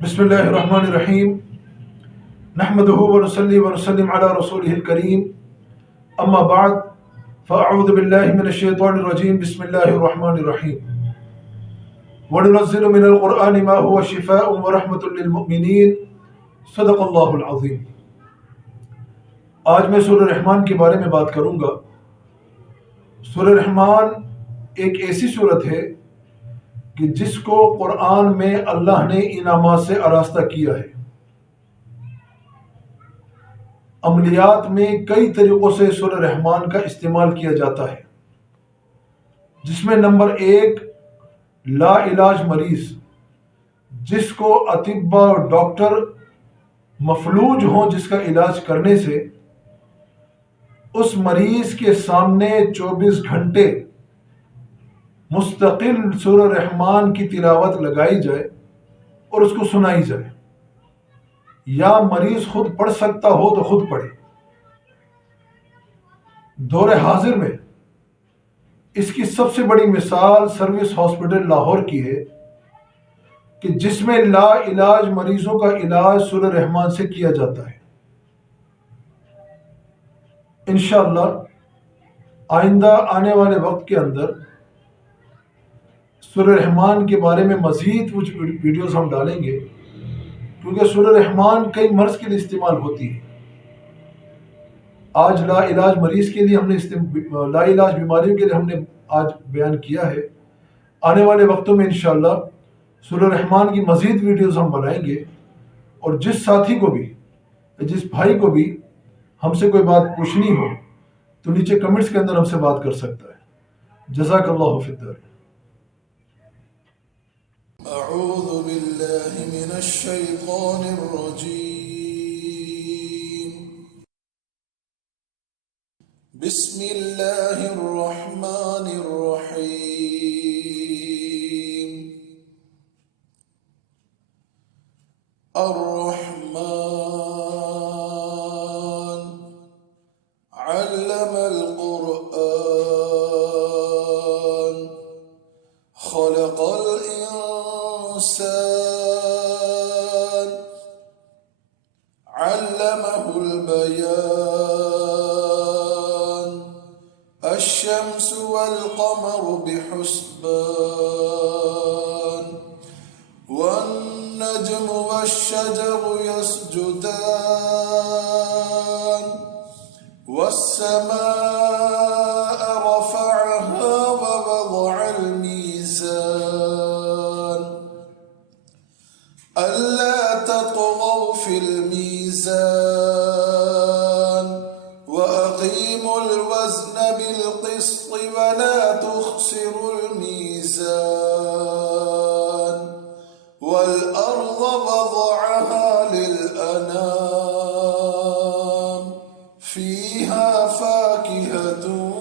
बिस्मिल्लाहिर्रहमानिर्रहीम नहमदुहु व नुसल्ली व नुसल्लिम अला रसूलिहिल करीम अम्मा बाद फ़अऊज़ु बिल्लाहि मिनश शैतानिर रजीम बिस्मिल्लाहिर्रहमानिर्रहीम व नुनज़्ज़िलु मिनल क़ुरआनि मा हुवा शिफ़ाउन व रहमतुल लिल मुमिनीन सदक़ल्लाहुल अज़ीम। आज मैं सूरह रहमान के बारे में बात करूँगा। सूरह रहमान एक ऐसी सूरत है कि जिसको कुरान में अल्लाह ने इनामात से आरास्ता किया है। अमलियात में कई तरीक़ों से सूरह रहमान का इस्तेमाल किया जाता है, जिसमें नंबर एक ला इलाज मरीज़, जिसको अतिब्बा और डॉक्टर मफलूज हों जिसका इलाज करने से, उस मरीज़ के सामने 24 घंटे मुस्तकिल सूरह रहमान की तिलावत लगाई जाए और उसको सुनाई जाए, या मरीज खुद पढ़ सकता हो तो खुद पढ़े। दौरे हाजिर में इसकी सबसे बड़ी मिसाल सर्विस हॉस्पिटल लाहौर की है कि जिसमें ला इलाज मरीजों का इलाज सूरह रहमान से किया जाता है। इंशाअल्लाह आइंदा आने वाले वक्त के अंदर सूरह रहमान के बारे में मज़ीद कुछ वीडियोस हम डालेंगे, क्योंकि सूरह रहमान कई मर्ज़ के लिए इस्तेमाल होती है। आज ला इलाज मरीज़ के लिए हमने ला इलाज बीमारियों के लिए हमने आज बयान किया है। आने वाले वक्तों में इंशाअल्लाह सूरह रहमान की मज़ीद वीडियोस हम बनाएंगे, और जिस साथी को भी, जिस भाई को भी हमसे कोई बात पूछनी हो तो नीचे कमेंट्स के अंदर हमसे बात कर सकता है। जज़ाकल्लाहु फिद्दार। अऊज़ु बिल्लाहि मिनश शैतानिर रजीम। बिस्मिल्लाहिर रहमानिर रहीम। अर्रहमान अल्लमल क़ुरआन खलक़ल इंसान अल्लमहुल बयान अश्शम्सु वल क़मरु बिहुस्बान वन्नज्मु वश्शजरु यस्जुदान वस्समाअ रफ़अहा ववضअल मीज़ान अल्ला तत्गौ फिल मीज़ान वअक़ीमुल वज़्न बिल क़िस्ति वला तुख़सिरुल मीज़ान वल अर्ज़ वज़अहा लिल अनाम फ़ीहा फ़ाकिहतुन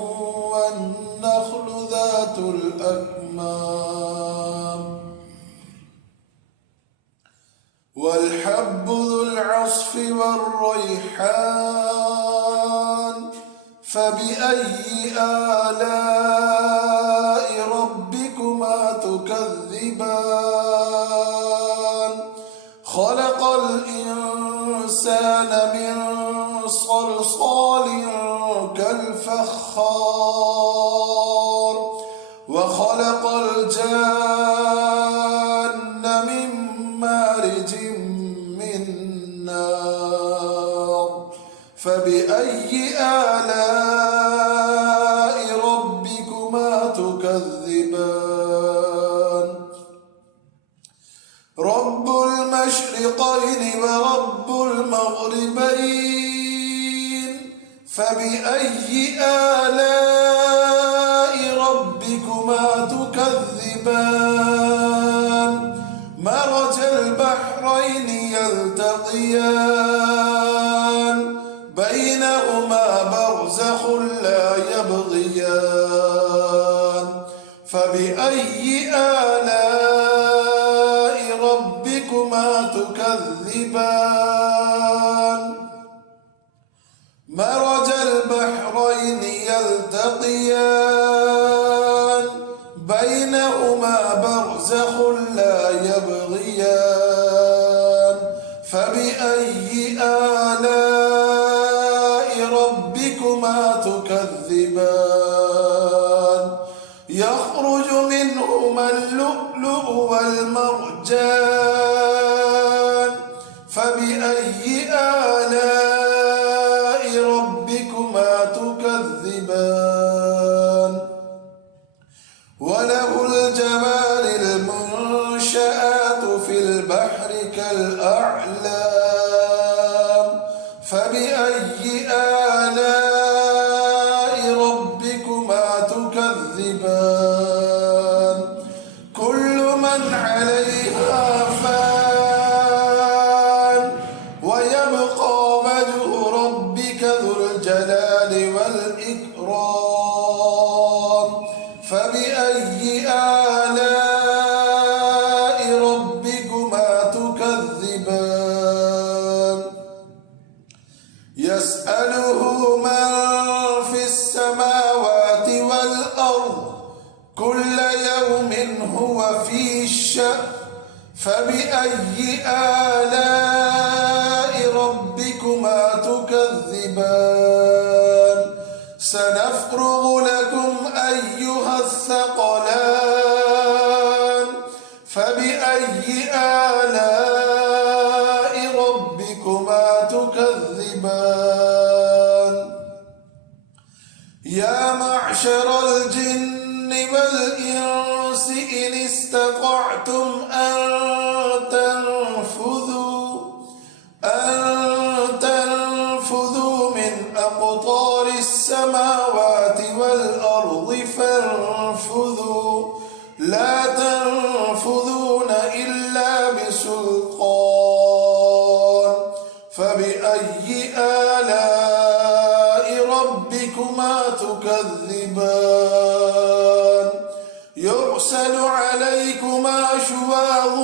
वन नख़्लु ज़ातुल अकमाम वल्हब्बु ज़ुल अस्फ़ि वर्रैहान फ़बिअय्यि आलाइ रब्बिकुमा तुकज़्ज़िबान खलक़ल इंसान मिन सलसालिन कल फ़ख़्ख़ार व खलक़ल जान्न मिन मारिजिन मिन नार फ़बिअय्यि आलाइ रब्बिकुमा तुकज़्ज़िबान रब्बुल मशरिक़ैनि व रब्बुल मग़रिबैन फ़बिअय्यि आलाइ रब्बिकुमा तुकज़्ज़िबान मरजल बहरैनि यल्तक़ियान बैनहुमा बरज़ख़ुन ला यबग़ियान फ़बिअय्यि आलाइ रब्बिकुमा तुकज़्ज़िबान मरजल बहरैनि यल्तक़ियान बैनहुमा बरज़ख़ुन ला यबग़ियान فبأي آلاء ربكما تكذبان يخرج منهما اللؤلؤ والمرجان فبأي آلاء ربكما تكذبان وله الجوار المنشآت في البحر كالأعلام فبأي آلاء ربكما تكذبان كل من عليها فان ويبقى وجه ربك ذو الجلال والإكرام فبأي آلاء ربكما تكذبان يسأله من في السماوات والأرض كل يوم هو في شأن فبأي آلاء ربكما تكذبان سنفرغ لكم أيها الثقلان فبأي آلاء ربكما تكذبان يا معشر الجن والإنس إن استطعتم أن تنفذوا من أقطار السماوات والأرض فانفذوا لا تنفذون إلا بسلطان فبأي آلاء ربكما تكذبان يرسل عليكما شواظ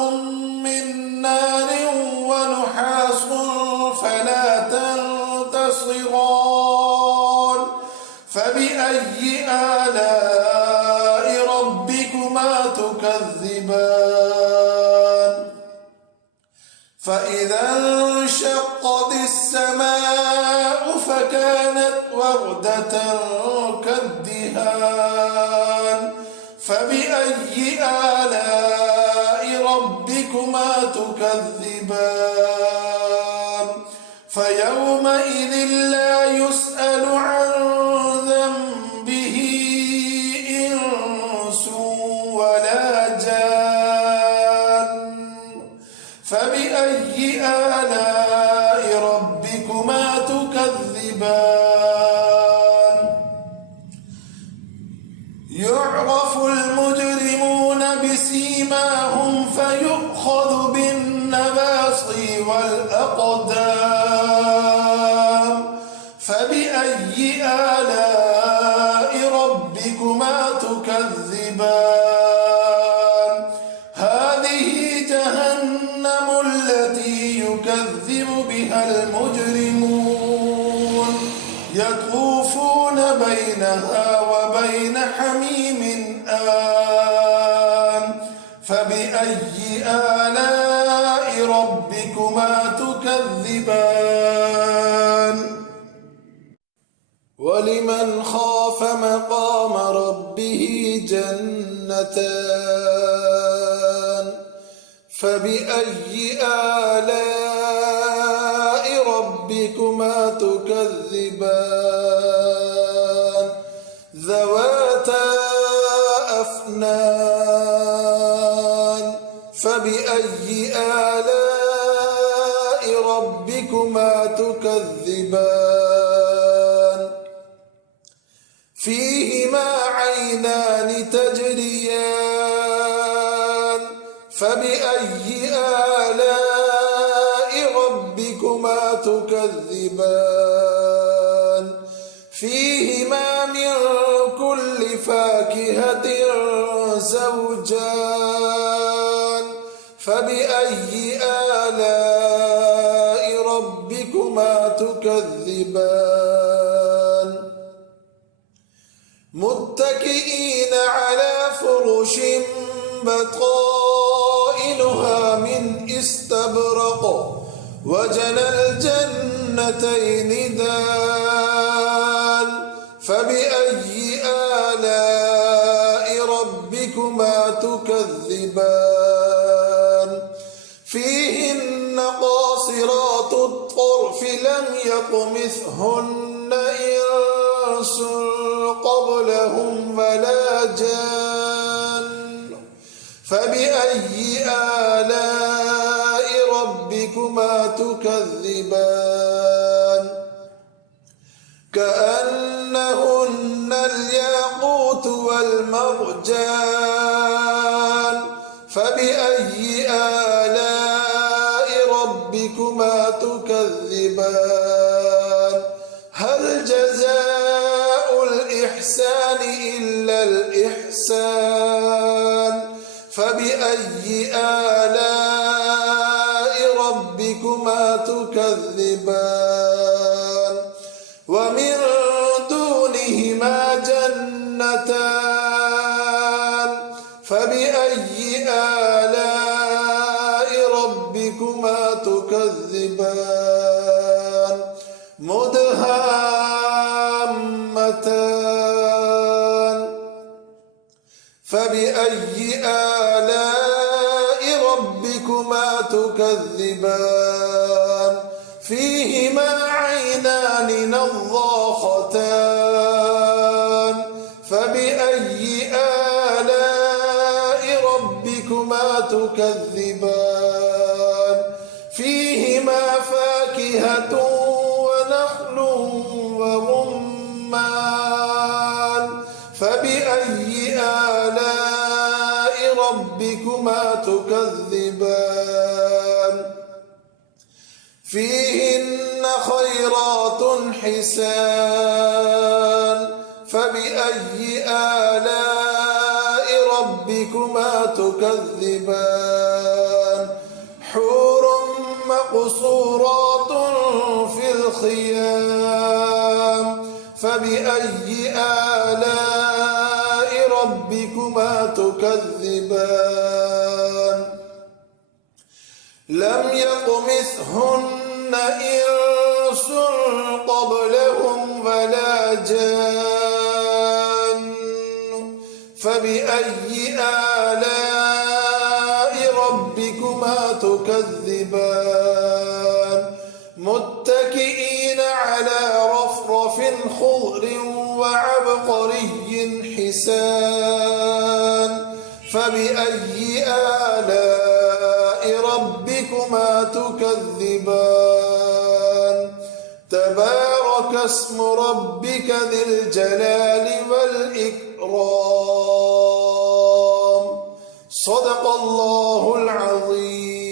من نار ونحاس فلا تنتصران فبأي آلاء ربكما تكذبان فإذا انشقت السماء فكانت وردة كالدهان فبأي آلاء ربكما تكذبان فيومئذ لا يسأل عن ذنبه إنس ولا جان فبأي آلاء ربكما تكذبان يعرف المجرمون بسيماهم فيؤخذ بالنواصي والأقدام فبأي آلاء ربكما تكذبان هذه جهنم التي يكذب بها المجرمون يطوفون بينها وبين حميم آن فبأي آلاء ربكما تكذبان ولمن خاف مقام ربه جنتان فبأي آلاء ربكما تكذبان ذواتا أفنان فبأي آلاء ربكما تكذبان فيهما عينان تجريان فبأي آلاء ربكما تكذبان فيهما من كل فاكهة زوجان فبأي آلاء ربكما تكذبان متكئين على فرش بطائنها من استبرق وجنى الجنتين دان فبأي آلاء ربكما تكذبان فيهن قاصرات الطرف لم يطمثهن إنس قبلهم ولا جان فبأي آلاء ربكما تكذبان كأنهن الياقوت والمرجان فبأي آلاء ربكما تكذبان هل جزاء الإحسان إلا الإحسان فبأي آلاء ربكما تكذبان ومن دونهما جنتان فبأي آلاء ربكما تكذبان مدهامتان فبأي آلاء ربكما تكذبان فيهما عينان نضاختان فبأي آلاء ربكما تكذبان فيهما فاكهة ونخل ورمان فبأي آلاء ربكما تكذبان فيهن خيرات حسان فبأي آلاء ربكما تكذبان حور مقصورات في الخيام فبأي آلاء ربكما تكذبان لم يطمثهن إنس قبلهم ولا جان فبأي آلاء ربكما تكذبان متكئين على رفرف خضر وعبقري حسان فبأي آلاء ربكما تكذبان تبارك اسم ربك ذي الجلال والإكرام صدق الله العظيم.